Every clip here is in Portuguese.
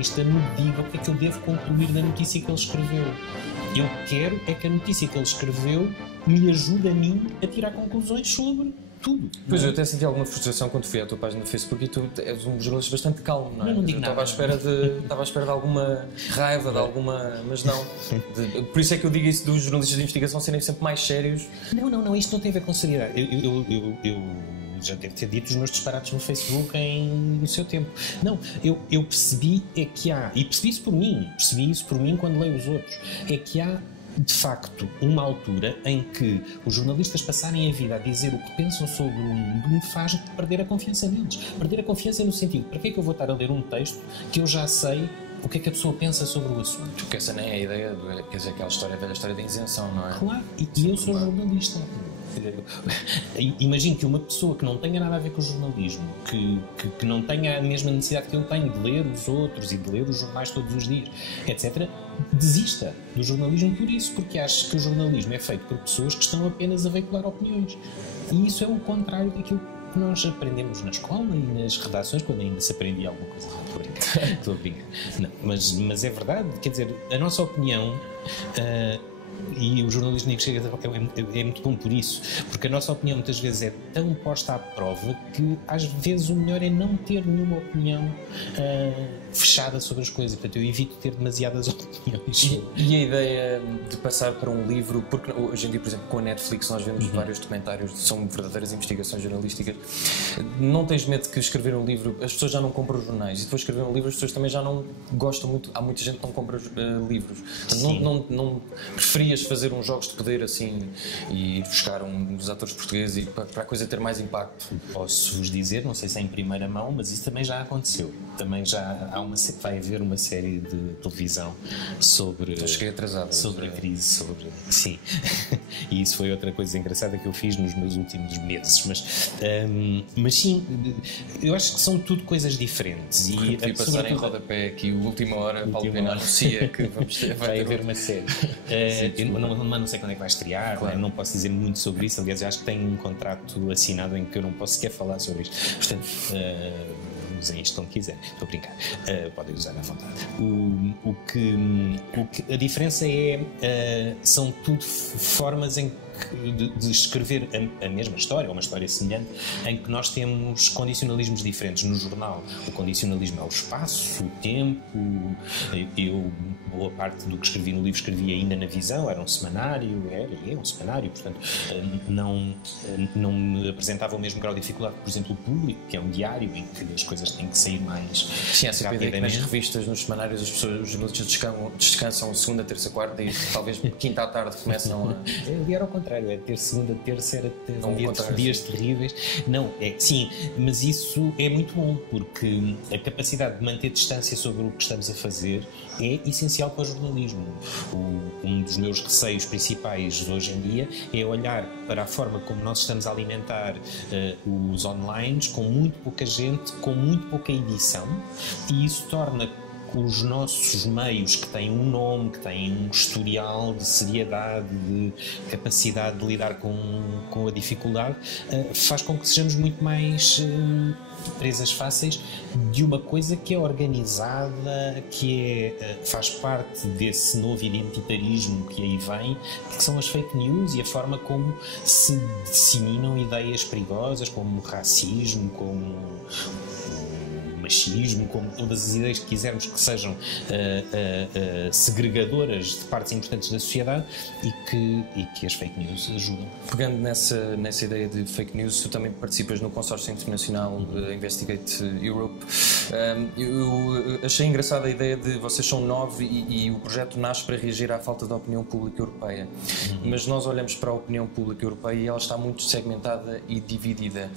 jornalista me diga o que é que eu devo concluir da notícia que ele escreveu. Eu quero é que a notícia que ele escreveu me ajude a mim a tirar conclusões sobre tudo. Pois, eu até senti alguma frustração quando fui à tua página no Facebook e tu és um jornalista bastante calmo, não é? Eu não digo Estava nada. à espera de alguma raiva, de alguma... mas não. Por isso é que eu digo isso dos jornalistas de investigação serem sempre mais sérios. Não, isto não tem a ver com seriedade. Eu já devo ter dito os meus disparates no Facebook no seu tempo. Não, eu percebi é que há, e percebi isso por mim quando leio os outros, é que há de facto uma altura em que os jornalistas passarem a vida a dizer o que pensam sobre o mundo me faz perder a confiança neles. Perder a confiança no sentido, para que é que eu vou estar a ler um texto que eu já sei o que é que a pessoa pensa sobre o assunto? Porque essa nem é a ideia, quer dizer, aquela velha história da isenção, não é? Claro, e eu sou jornalista. Imagino que uma pessoa que não tenha nada a ver com o jornalismo, que não tenha a mesma necessidade que eu tenho de ler os outros e de ler os jornais todos os dias, etc., desista do jornalismo por isso, porque acho que o jornalismo é feito por pessoas que estão apenas a veicular opiniões. E isso é o contrário daquilo que nós aprendemos na escola e nas redações, quando ainda se aprendia alguma coisa. Estou a brincar. Não, mas é verdade, quer dizer, a nossa opinião... e o jornalismo de investigação é muito bom por isso, porque a nossa opinião muitas vezes é tão posta à prova que às vezes o melhor é não ter nenhuma opinião fechada sobre as coisas. Portanto, eu evito ter demasiadas opiniões. E a ideia de passar para um livro, porque hoje em dia, por exemplo, com a Netflix nós vemos vários documentários, são verdadeiras investigações jornalísticas. Não tens medo que escrever um livro, as pessoas já não compram os jornais, e depois de escrever um livro as pessoas também já não gostam muito, há muita gente que não compra livros. Não preferias fazer uns jogos de poder assim e ir buscar um dos atores portugueses e para a coisa ter mais impacto? Posso-vos dizer, não sei se é em primeira mão, mas isso também já aconteceu. Também já vai haver uma série de televisão sobre... Eu cheguei atrasado. Sobre a crise, sim. E isso foi outra coisa engraçada que eu fiz nos meus últimos meses. Mas sim, eu acho que são tudo coisas diferentes. E passar em rodapé aqui, o Última Hora, Paulo Pena anuncia que vamos ter... Vai haver uma série. Não sei quando é que vai estrear, claro. Não posso dizer muito sobre isso. Aliás, eu acho que tenho um contrato assinado em que eu não posso sequer falar sobre isto. Portanto, usem isto como quiserem. Estou a brincar. Podem usar à vontade. A diferença são tudo formas de escrever a mesma história, ou uma história semelhante, em que nós temos condicionalismos diferentes. No jornal, o condicionalismo é o espaço, o tempo. Boa parte do que escrevi no livro escrevi ainda na Visão, era um semanário, é um semanário, portanto não me apresentava o mesmo grau de dificuldade que, por exemplo, o Público, que é um diário em que as coisas têm que sair mais rapidamente. Nas revistas, nos semanários, os jornalistas descansam segunda, terça, quarta e talvez quinta à tarde começam a... Era ao contrário, ter segunda, terça era ter dias terríveis. Não, sim, mas isso é muito bom, porque a capacidade de manter distância sobre o que estamos a fazer é essencial para o jornalismo. Um dos meus receios principais hoje em dia é olhar para a forma como nós estamos a alimentar os online com muito pouca gente, com muito pouca edição, e isso torna os nossos meios, que têm um nome, que têm um historial de seriedade, de capacidade de lidar com a dificuldade, faz com que sejamos muito mais presas fáceis de uma coisa que é organizada, que faz parte desse novo identitarismo que aí vem, que são as fake news e a forma como se disseminam ideias perigosas, como o racismo, como machismo, como todas as ideias que quisermos que sejam segregadoras de partes importantes da sociedade e que as fake news ajudam. Pegando nessa ideia de fake news, tu também participas no consórcio internacional Investigate Europe. Eu achei engraçada a ideia de vocês são 9 e o projeto nasce para reagir à falta da opinião pública europeia. Mas nós olhamos para a opinião pública europeia e ela está muito segmentada e dividida.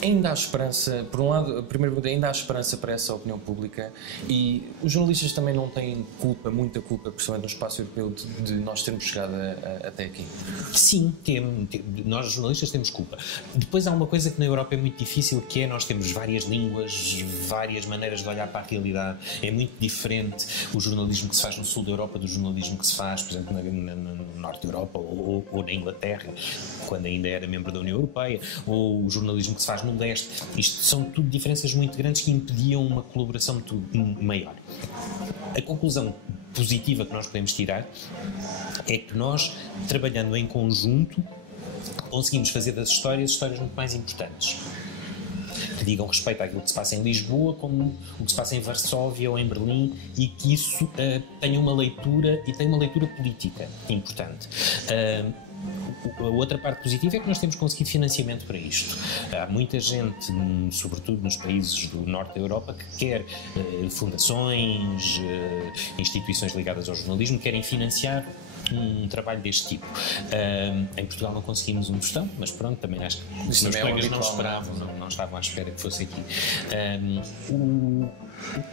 Ainda há esperança, por um lado, a primeira pergunta, ainda há esperança para essa opinião pública, e os jornalistas também não têm culpa, muita culpa, principalmente no espaço europeu, de nós termos chegado até aqui? Sim, nós jornalistas temos culpa. Depois há uma coisa que na Europa é muito difícil, que é nós temos várias línguas, várias maneiras de olhar para a realidade. É muito diferente o jornalismo que se faz no sul da Europa do jornalismo que se faz, por exemplo, no norte da Europa ou na Inglaterra, quando ainda era membro da União Europeia, ou o jornalismo que se faz no leste. Isto são tudo diferenças muito grandes que impediam uma colaboração muito maior. A conclusão positiva que nós podemos tirar é que nós, trabalhando em conjunto, conseguimos fazer das histórias muito mais importantes, que digam respeito àquilo que se passa em Lisboa como o que se passa em Varsóvia ou em Berlim, e que isso tenha uma leitura, e tenha uma leitura política importante. A outra parte positiva é que nós temos conseguido financiamento para isto. Há muita gente, sobretudo nos países do norte da Europa, que quer fundações, instituições ligadas ao jornalismo, querem financiar um trabalho deste tipo. Em Portugal não conseguimos um tostão, mas pronto, também acho que os meus colegas não esperavam, não estavam à espera que fosse aqui.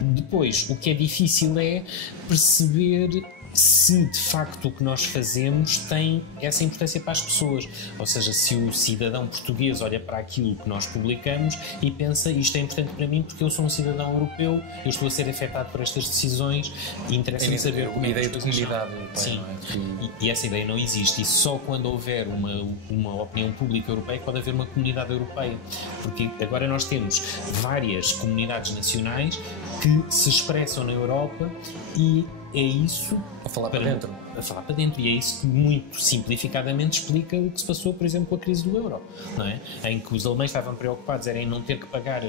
Depois, o que é difícil é perceber se de facto o que nós fazemos tem essa importância para as pessoas, ou seja, se o cidadão português olha para aquilo que nós publicamos e pensa, isto é importante para mim porque eu sou um cidadão europeu, eu estou a ser afetado por estas decisões e interessa-me saber como é que as coisas são. Sim, e essa ideia não existe, e só quando houver uma opinião pública europeia pode haver uma comunidade europeia, porque agora nós temos várias comunidades nacionais que se expressam na Europa, e é isso a falar para dentro, e é isso que muito simplificadamente explica o que se passou, por exemplo, com a crise do euro, não é? Em que os alemães estavam preocupados em não ter que pagar a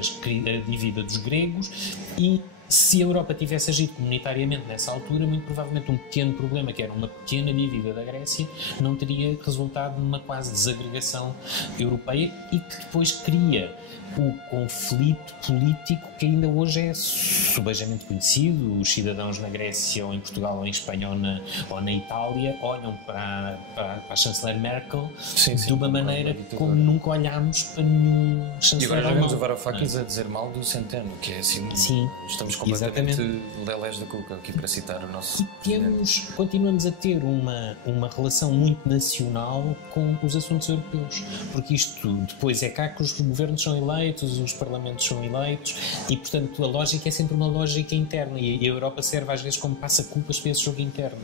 dívida dos gregos, e se a Europa tivesse agido comunitariamente nessa altura, muito provavelmente um pequeno problema, que era uma pequena dívida da Grécia, não teria resultado numa quase desagregação europeia, e que depois cria o conflito político que ainda hoje é subejamente conhecido. Os cidadãos na Grécia ou em Portugal ou em Espanha ou na Itália olham para a chanceler Merkel de uma maneira como nunca olhámos para nenhum chanceler. E agora já vemos o Varoufakis a dizer mal do Centeno, que é assim, estamos completamente lelés da cuca aqui, para citar o nosso presidente. Continuamos a ter uma relação muito nacional com os assuntos europeus, porque isto depois é cá que os governos são eleitos, os parlamentos são eleitos, e portanto a lógica é sempre uma lógica interna, e a Europa serve às vezes como passa-culpas para esse jogo interno,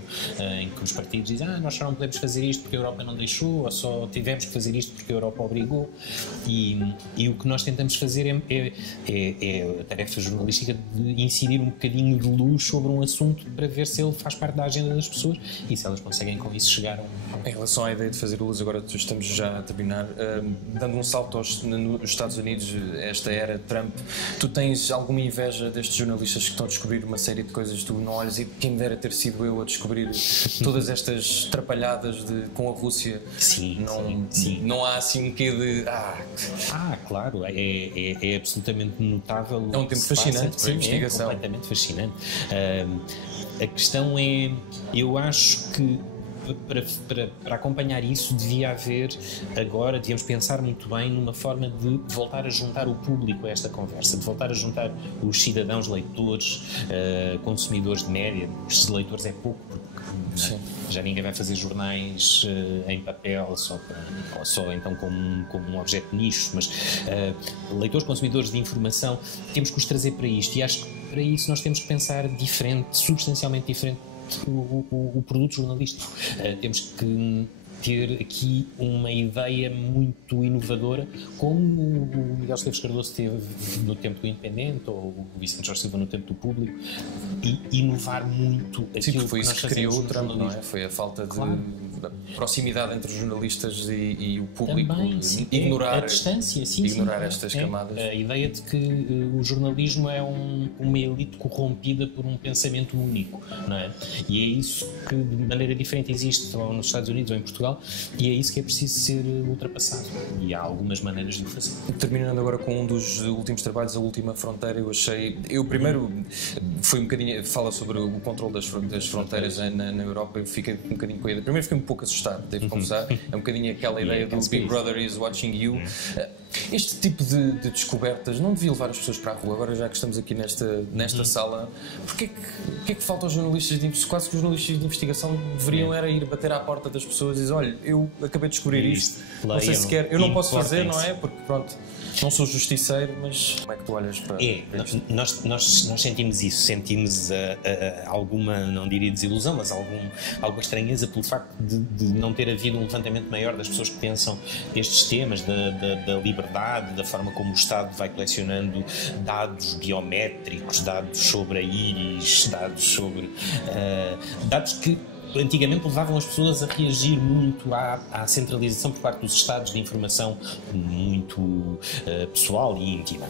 em que os partidos dizem, nós só não podemos fazer isto porque a Europa não deixou, ou só tivemos que fazer isto porque a Europa obrigou, e o que nós tentamos fazer é a tarefa jornalística de incidir um bocadinho de luz sobre um assunto para ver se ele faz parte da agenda das pessoas e se elas conseguem com isso chegar Em relação à ideia de fazer luz, agora estamos já a terminar, dando um salto nos Estados Unidos, esta era Trump, tu tens alguma inveja destes jornalistas que estão a descobrir uma série de coisas que tu não olhas, e quem dera ter sido eu a descobrir todas estas trapalhadas com a Rússia? Sim. Não há assim um quê de... Claro, é absolutamente notável. É um tempo fascinante para a investigação. É completamente fascinante. A questão é, eu acho que para acompanhar isso devíamos pensar muito bem numa forma de voltar a juntar o público a esta conversa, de voltar a juntar os cidadãos leitores, consumidores de média. Os leitores é pouco, porque já ninguém vai fazer jornais em papel só então como um objeto de nicho, mas leitores, consumidores de informação, temos que os trazer para isto, e acho que para isso nós temos que pensar diferente, substancialmente diferente, o produto jornalístico. Temos que ter aqui uma ideia muito inovadora, como o Miguel Esteves Cardoso teve no tempo do Independente, ou o Vicente Jorge Silva no tempo do Público, e inovar muito aquilo foi que isso nós que criou o Trump, não é? Foi a falta de proximidade entre os jornalistas e o público. Também, sim, ignorar a distância, estas camadas. A ideia de que o jornalismo é uma elite corrompida por um pensamento único, não é? E é isso que de maneira diferente existe ou nos Estados Unidos ou em Portugal, e é isso que é preciso ser ultrapassado, e há algumas maneiras de o fazer. Terminando agora com um dos últimos trabalhos, A Última Fronteira, eu primeiro fui um bocadinho, fala sobre o controle das fronteiras na Europa, eu fiquei um bocadinho com a ideia, primeiro fiquei um pouco assustado, devo confessar, é um bocadinho aquela ideia do Big Brother is watching you. Este tipo de descobertas não devia levar as pessoas para a rua. Agora, já que estamos aqui nesta sala, porque é que falta aos jornalistas de investigação? Quase que os jornalistas de investigação deveriam era ir bater à porta das pessoas e dizer, olha, eu acabei de descobrir isto, não sei se quer, eu não posso fazer, não é? Porque pronto, não sou justiceiro, mas como é que tu olhas para isto? Nós sentimos isso, sentimos alguma, não diria desilusão, mas alguma estranheza pelo facto de não ter havido um levantamento maior das pessoas que pensam estes temas da liberdade, da forma como o Estado vai colecionando dados biométricos, dados sobre a íris, dados sobre dados que antigamente levavam as pessoas a reagir muito à centralização por parte dos Estados de informação muito pessoal e íntima.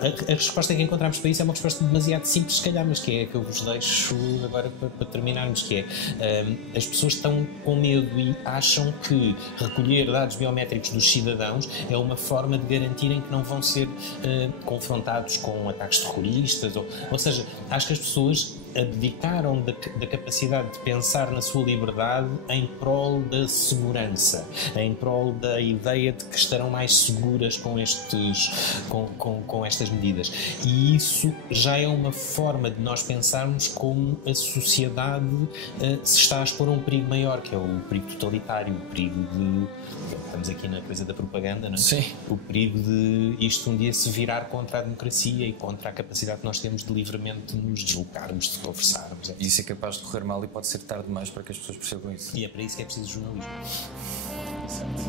A resposta que encontramos para isso é uma resposta demasiado simples, se calhar, mas que é a que eu vos deixo agora para terminarmos, que é as pessoas estão com medo e acham que recolher dados biométricos dos cidadãos é uma forma de garantirem que não vão ser confrontados com ataques terroristas, ou seja, acho que as pessoas abdicaram da capacidade de pensar na sua liberdade em prol da segurança, em prol da ideia de que estarão mais seguras com estas medidas. E isso já é uma forma de nós pensarmos como a sociedade se está a expor a um perigo maior, que é o perigo totalitário, o perigo de... Estamos aqui na coisa da propaganda, não é? Sim. O perigo de isto um dia se virar contra a democracia e contra a capacidade que nós temos de livremente nos deslocarmos, de conversarmos. E isso é capaz de correr mal e pode ser tarde demais para que as pessoas percebam isso. E é para isso que é preciso jornalismo. Certo.